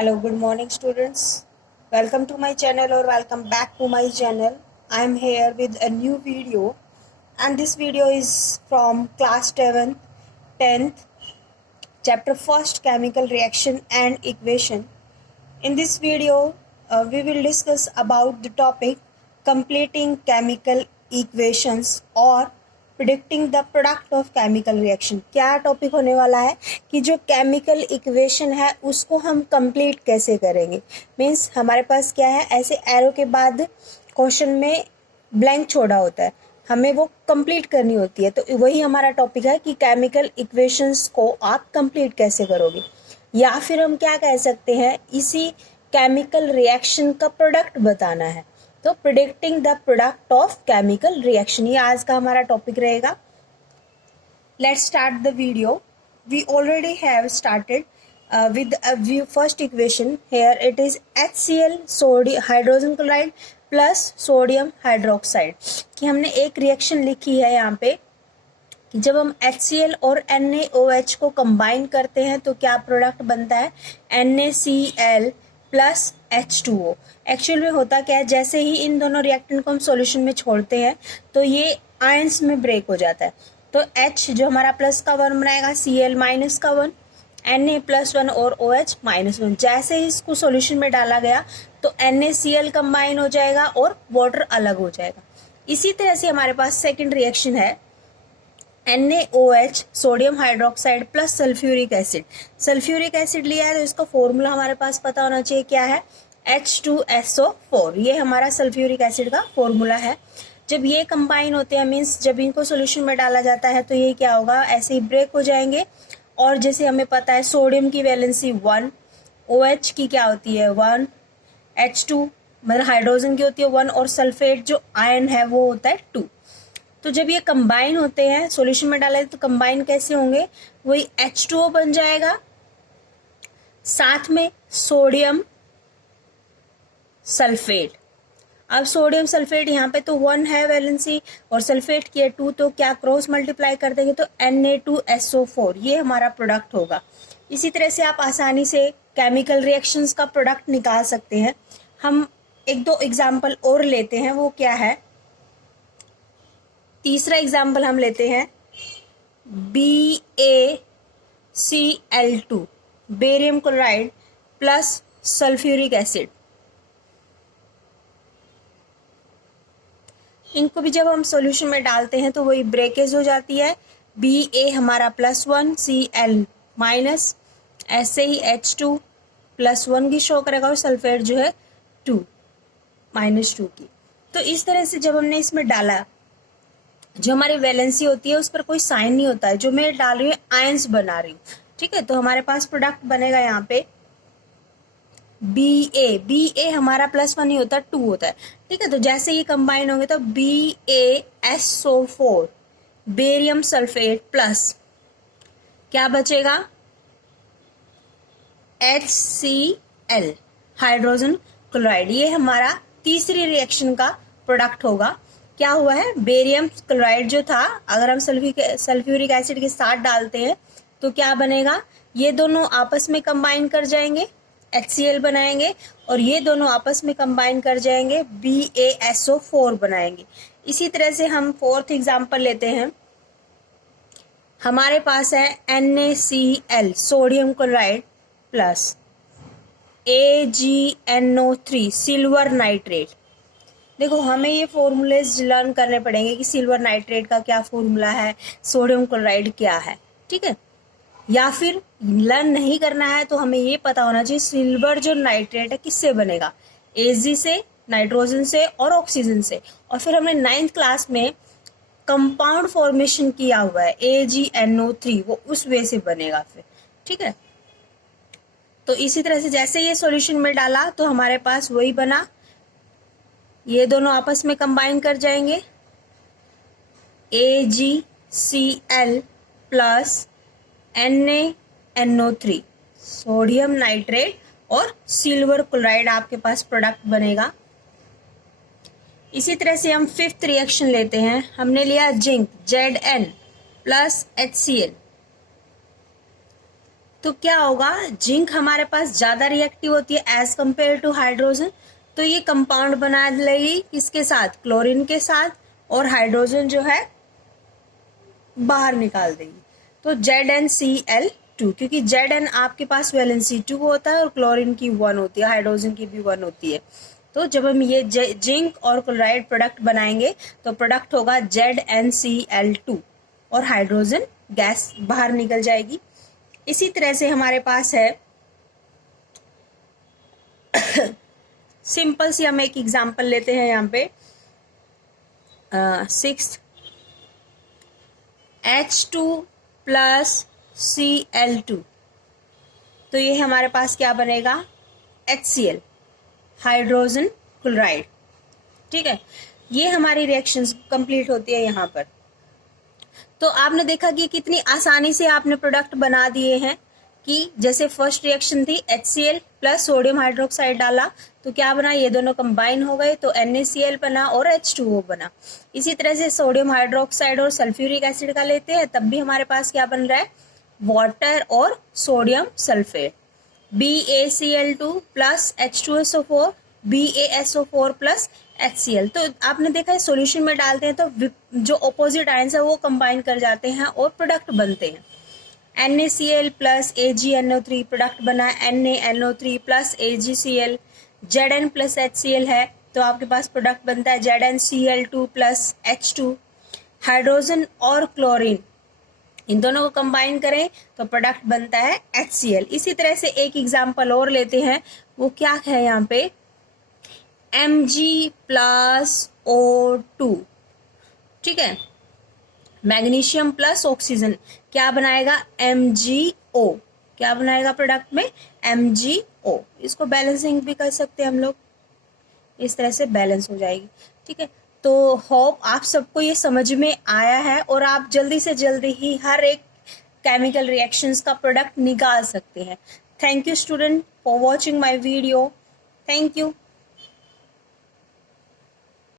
Hello, good morning students. Welcome to my channel or welcome back to my channel. I am here with a new video and this video is from class 7th, 10th, chapter 1st chemical reaction and equation. In this video, we will discuss about the topic completing chemical equations or predicting the product of chemical reaction. क्या topic होने वाला है कि जो chemical equation है उसको हम complete कैसे करेंगे। मीन्स हमारे पास क्या है, ऐसे एरो के बाद क्वेश्चन में ब्लैंक छोड़ा होता है, हमें वो कंप्लीट करनी होती है। तो वही हमारा टॉपिक है कि केमिकल इक्वेशंस को आप कंप्लीट कैसे करोगे, या फिर हम क्या कह सकते हैं, इसी केमिकल रिएक्शन का प्रोडक्ट बताना है। तो predicting the product of chemical reaction, ये आज का हमारा टॉपिक रहेगा। Let's start the video. We already have started with a first equation. Here it is HCl sodium hydrogen chloride plus sodium hydroxide कि हमने एक रिएक्शन लिखी है यहाँ पे कि जब हम HCl और NaOH को कंबाइन करते हैं तो क्या प्रोडक्ट बनता है, NaCl प्लस H2O। एक्चुअल में होता क्या है, जैसे ही इन दोनों रिएक्टेंट को हम सॉल्यूशन में छोड़ते हैं तो ये आयंस में ब्रेक हो जाता है। तो H जो हमारा प्लस का 1 बनाएगा, Cl माइनस का 1, Na प्लस 1 और OH माइनस 1। जैसे ही इसको सॉल्यूशन में डाला गया तो NaCl कंबाइन हो जाएगा और वाटर अलग हो जाएगा। इसी तरह से हमारे पास सेकेंड रिएक्शन है NaOH sodium hydroxide plus sulphuric acid. Sulphuric acid लिया है तो इसका फॉर्मूला हमारे पास पता होना चाहिए, क्या है, H2SO4। ये हमारा सल्फ्यूरिक एसिड का फॉर्मूला है। जब ये कंबाइन होते हैं, मीन्स जब इनको सॉल्यूशन में डाला जाता है तो ये क्या होगा, ऐसे ही ब्रेक हो जाएंगे। और जैसे हमें पता है सोडियम की वैलेंसी 1, OH की क्या होती है 1, H2 मतलब हाइड्रोजन की होती है 1 और सल्फेट जो आयन है वो होता है 2। तो जब ये कंबाइन होते हैं सॉल्यूशन में डाले तो कंबाइन कैसे होंगे, वही H2O बन जाएगा, साथ में सोडियम सल्फेट। अब सोडियम सल्फेट यहाँ पे तो 1 है वैलेंसी और सल्फेट की है 2, तो क्या क्रॉस मल्टीप्लाई कर देंगे तो Na2SO4, ये हमारा प्रोडक्ट होगा। इसी तरह से आप आसानी से केमिकल रिएक्शंस का प्रोडक्ट निकाल सकते हैं। हम एक दो एग्जाम्पल और लेते हैं, वो क्या है, तीसरा एग्जाम्पल हम लेते हैं BaCl2 barium chloride plus sulphuric acid. इनको भी जब हम सॉल्यूशन में डालते हैं तो वही ब्रेकेज हो जाती है, Ba हमारा +1 Cl माइनस, ऐसे ही H2 +1 की शो करेगा और सल्फेट जो है 2 -2 की। तो इस तरह से जब हमने इसमें डाला, जो हमारी वैलेंसी होती है उस पर कोई साइन नहीं होता है, जो मैं डाल रही हूँ आयंस बना रही हूँ, ठीक है। तो हमारे पास प्रोडक्ट बनेगा यहाँ पे Ba हमारा +1 ही होता है 2 होता है, ठीक है। तो जैसे ये कंबाइन होंगे तो BaSO4 बेरियम सल्फेट प्लस क्या बचेगा, HCl हाइड्रोजन क्लोराइड। ये हमारा तीसरी रिएक्शन का प्रोडक्ट होगा। क्या हुआ है, बेरियम क्लोराइड जो था अगर हम सल्फ्यूरिक एसिड के साथ डालते हैं तो क्या बनेगा, ये दोनों आपस में कंबाइन कर जाएंगे, HCl बनाएंगे, और ये दोनों आपस में कंबाइन कर जाएंगे BaSO4 बनाएंगे। इसी तरह से हम फोर्थ एग्जांपल लेते हैं। हमारे पास है NaCl sodium chloride plus AgNO3 silver nitrate. देखो हमें ये फॉर्मूलेज लर्न करने पड़ेंगे कि सिल्वर नाइट्रेट का क्या फॉर्मूला है, सोडियम क्लोराइड क्या है, ठीक है। या फिर लर्न नहीं करना है तो हमें ये पता होना चाहिए सिल्वर जो नाइट्रेट है किससे बनेगा, Ag से, नाइट्रोजन से और ऑक्सीजन से। और फिर हमने 9th क्लास में कंपाउंड फॉर्मेशन किया हुआ है AgNO3, वो उस वे से बनेगा फिर, ठीक है। तो इसी तरह से जैसे ये सॉल्यूशन में डाला तो हमारे पास वही बना, ये दोनों आपस में कंबाइन कर जाएंगे, AgCl plus NaNO3 sodium nitrate और सिल्वर क्लोराइड आपके पास प्रोडक्ट बनेगा। इसी तरह से हम फिफ्थ रिएक्शन लेते हैं। हमने लिया जिंक Zn प्लस HCl, तो क्या होगा, जिंक हमारे पास ज्यादा रिएक्टिव होती है एज कंपेयर टू हाइड्रोजन, तो ये कंपाउंड बना लेगी किसके साथ, क्लोरीन के साथ, और हाइड्रोजन जो है बाहर निकाल देगी। तो ZnCl2, क्योंकि Zn आपके पास वैलेंसी 2 होता है और क्लोरीन की 1 होती है, हाइड्रोजन की भी 1 होती है। तो जब हम ये जिंक और क्लोराइड प्रोडक्ट बनाएंगे तो प्रोडक्ट होगा ZnCl2 और हाइड्रोजन गैस बाहर निकल जाएगी। इसी तरह से हमारे पास है सिंपल सी, हम एक एग्जांपल लेते हैं यहाँ पे 6 H2 प्लस Cl2, तो ये हमारे पास क्या बनेगा, HCl, हाइड्रोजन क्लोराइड। ठीक है, ये हमारी रिएक्शंस कंप्लीट होती है यहाँ पर। तो आपने देखा कि कितनी आसानी से आपने प्रोडक्ट बना दिए हैं, कि जैसे फर्स्ट रिएक्शन थी HCl प्लस सोडियम हाइड्रोक्साइड डाला तो क्या बना, ये दोनों कंबाइन हो गए तो NaCl बना और H2O बना। इसी तरह से सोडियम हाइड्रोक्साइड और सल्फ्यूरिक एसिड का लेते हैं, तब भी हमारे पास क्या बन रहा है, वाटर और sodium sulphate, BaCl2 plus H2SO4, BaSO4 plus HCl। तो आपने देखा है सॉल्यूशन में डालते हैं तो जो ऑपोजिट आयंस है वो कंबाइन कर जाते हैं और प्रोडक्ट बनते हैं। NaCl प्लस AgNO3 प्रोडक्ट बना, NaNO3 plus AgCl, Zn plus HCl है तो आपके पास प्रोडक्ट बनता है ZnCl2 प्लस H2। हाइड्रोजन और क्लोरीन इन दोनों को कंबाइन करें तो प्रोडक्ट बनता है HCl। इसी तरह से एक एग्जांपल और लेते हैं, वो क्या है यहाँ पे, Mg प्लस O2। ठीक है, मैग्नीशियम प्लस ऑक्सीजन क्या बनाएगा, MgO। क्या बनाएगा प्रोडक्ट में, MgO। इसको बैलेंसिंग भी कर सकते हैं हम लोग, इस तरह से बैलेंस हो जाएगी। ठीक है, तो होप आप सबको ये समझ में आया है और आप जल्दी से जल्दी ही हर एक केमिकल रिएक्शंस का प्रोडक्ट निकाल सकते हैं। Thank you student for watching my video. Thank you.